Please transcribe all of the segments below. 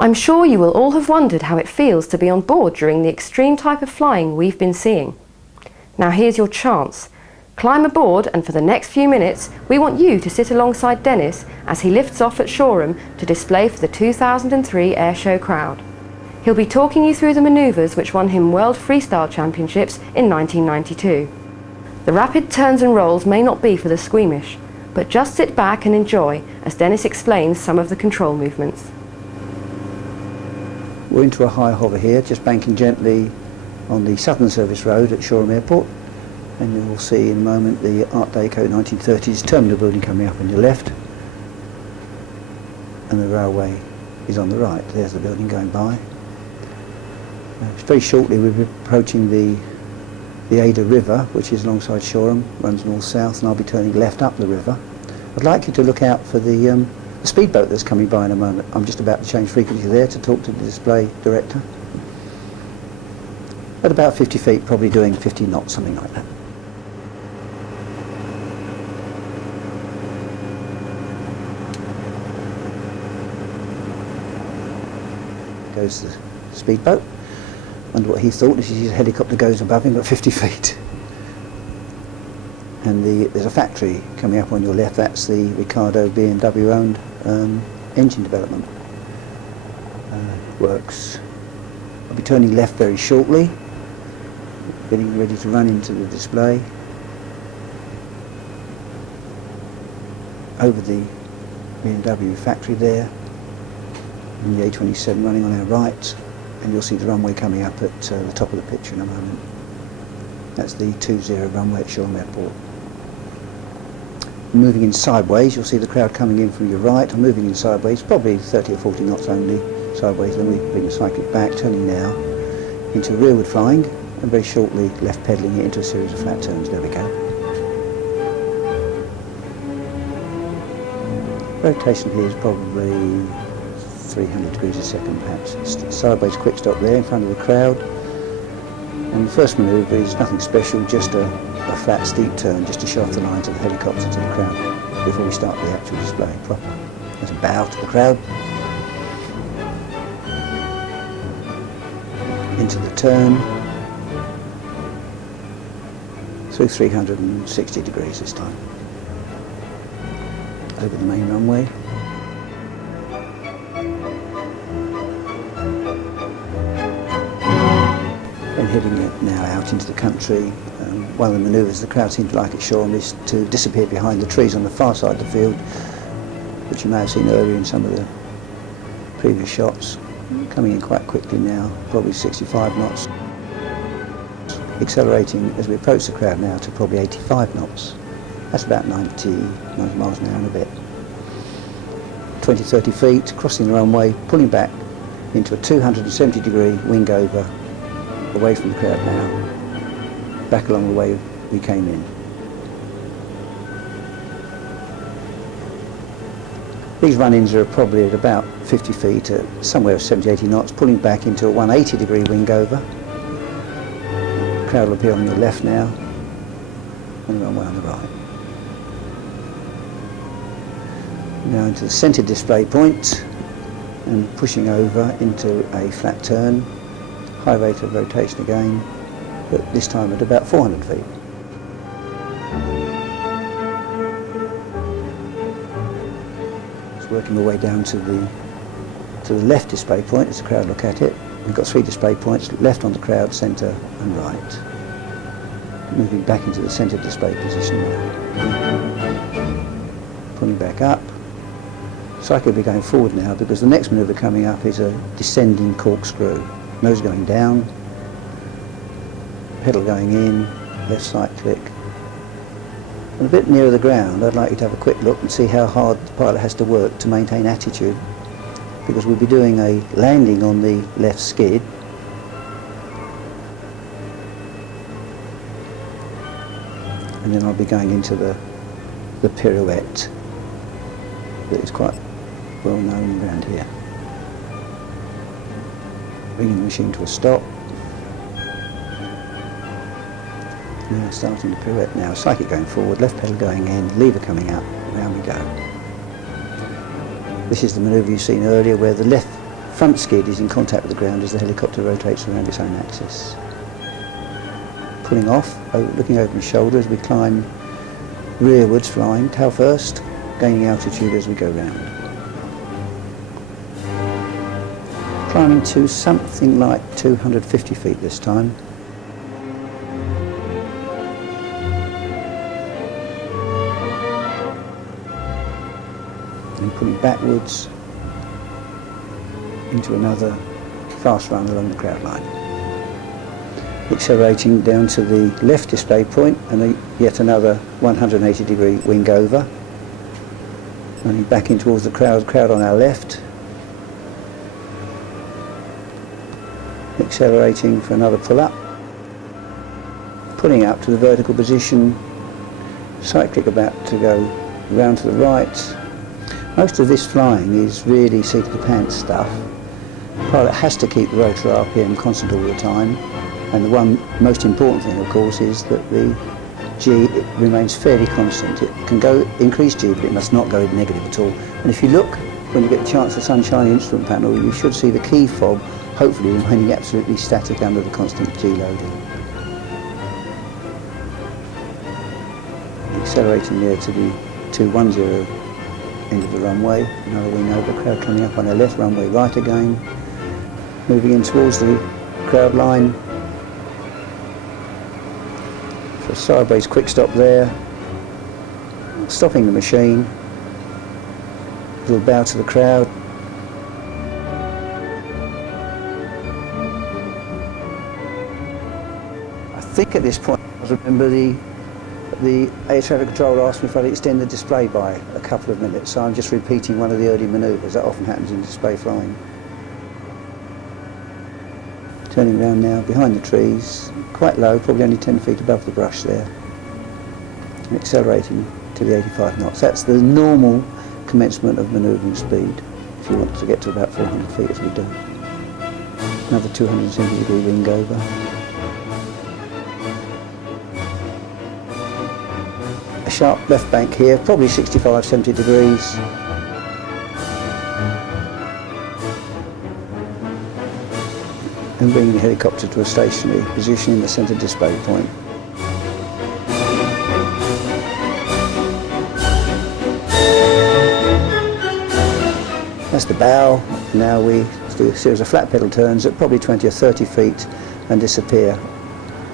I'm sure you will all have wondered how it feels to be on board during the extreme type of flying we've been seeing. Now here's your chance. Climb aboard, and for the next few minutes we want you to sit alongside Dennis as he lifts off at Shoreham to display for the 2003 Airshow crowd. He'll be talking you through the manoeuvres which won him World Freestyle Championships in 1992. The rapid turns and rolls may not be for the squeamish, but just sit back and enjoy as Dennis explains some of the control movements. We're into a high hover here, just banking gently on the Southern Service Road at Shoreham Airport, and you will see in a moment the Art Deco 1930s terminal building coming up on your left, and the railway is on the right. There's the building going by. Very shortly we'll be approaching the Ada River, which is alongside Shoreham, runs north-south, and I'll be turning left up the river. I'd like you to look out for the speedboat that's coming by in a moment. I'm just about to change frequency there to talk to the display director. At about 50 feet, probably doing 50 knots, something like that. Goes the speedboat. And what he thought is his helicopter goes above him at 50 feet. And there's a factory coming up on your left. That's the Ricardo BMW owned engine development works. I'll be turning left very shortly, getting ready to run into the display. Over the BMW factory there, and the A27 running on our right. And you'll see the runway coming up at the top of the picture in a moment. That's the 20 runway at Shoreham Airport. Moving in sideways, you'll see the crowd coming in from your right. I'm moving in sideways, probably 30 or 40 knots only sideways. Then we bring the cyclic back, turning now into rearward flying, and very shortly left pedalling it into a series of flat turns. There we go. Rotation here is probably 300 degrees a second perhaps. Sideways quick stop there in front of the crowd, and the first manoeuvre is nothing special, just a flat steep turn just to show off the lines of the helicopter to the crowd before we start the actual display proper. There's a bow to the crowd, into the turn, through 360 degrees this time, over the main runway. Heading it now out into the country. One of the manoeuvres the crowd seems to like at Shoreham is to disappear behind the trees on the far side of the field, which you may have seen earlier in some of the previous shots. Coming in quite quickly now, probably 65 knots. Accelerating as we approach the crowd now to probably 85 knots. That's about 90 miles an hour and a bit. 20-30 feet, crossing the runway, pulling back into a 270 degree wing over, away from the crowd now, back along the way we came in. These run-ins are probably at about 50 feet, at somewhere 70-80 knots, pulling back into a 180 degree wing over. The crowd will appear on your left now, and the runway on the right. Now into the centred display point, and pushing over into a flat turn. High rate of rotation again, but this time at about 400 feet. Just working my way down to the left display point as the crowd look at it. We've got 3 display points, left on the crowd, centre and right. Moving back into the centre display position now. Pulling back up. Cycle will be going forward now because the next manoeuvre coming up is a descending corkscrew. Nose going down, pedal going in, left cyclic. And a bit nearer the ground, I'd like you to have a quick look and see how hard the pilot has to work to maintain attitude, because we'll be doing a landing on the left skid. And then I'll be going into the pirouette that is quite well known around here. Bringing the machine to a stop. Now starting the pirouette now. Cyclic going forward, left pedal going in, lever coming up, round we go. This is the manoeuvre you've seen earlier where the left front skid is in contact with the ground as the helicopter rotates around its own axis. Pulling off, looking over my shoulder as we climb rearwards, flying, tail first, gaining altitude as we go round. Climbing to something like 250 feet this time. And pulling backwards into another fast run along the crowd line. Accelerating down to the left display point and yet another 180-degree wing over. Running back in towards the crowd on our left. Accelerating for another pull up. Pulling up to the vertical position. Cyclic about to go round to the right. Most of this flying is really seat of the pants stuff. The pilot has to keep the rotor RPM constant all the time. And the one most important thing, of course, is that the G remains fairly constant. It can go increase G, but it must not go negative at all. And if you look, when you get the chance, the sunshine instrument panel, you should see the key fob hopefully remaining absolutely static under the constant G loading. Accelerating there to the 210 end of the runway, another wing over, crowd coming up on our left, runway right again. Moving in towards the crowd line. For a sideways quick stop there. Stopping the machine. A little bow to the crowd. I think at this point, I remember the air traffic controller asked me if I'd extend the display by a couple of minutes, so I'm just repeating one of the early manoeuvres. That often happens in display flying. Turning around now behind the trees, quite low, probably only 10 feet above the brush there, and accelerating to the 85 knots. That's the normal commencement of manoeuvring speed if you want to get to about 400 feet as we do. Another 270-degree wing over. A sharp left bank here, probably 65, 70 degrees. And bringing the helicopter to a stationary position in the centre display point. That's the bow. Now we do a series of flat pedal turns at probably 20 or 30 feet and disappear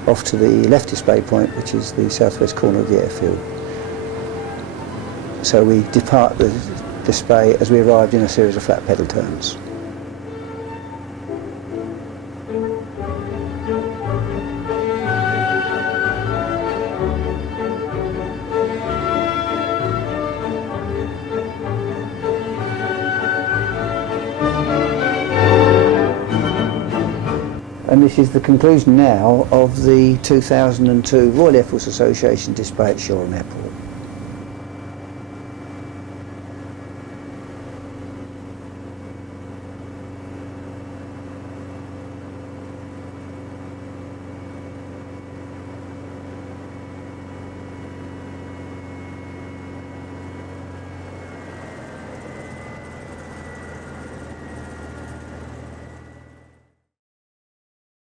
off to the left display point, which is the southwest corner of the airfield. So we depart the display as we arrived in a series of flat pedal turns. And this is the conclusion now of the 2002 Royal Air Force Association display at Shoreham Airport.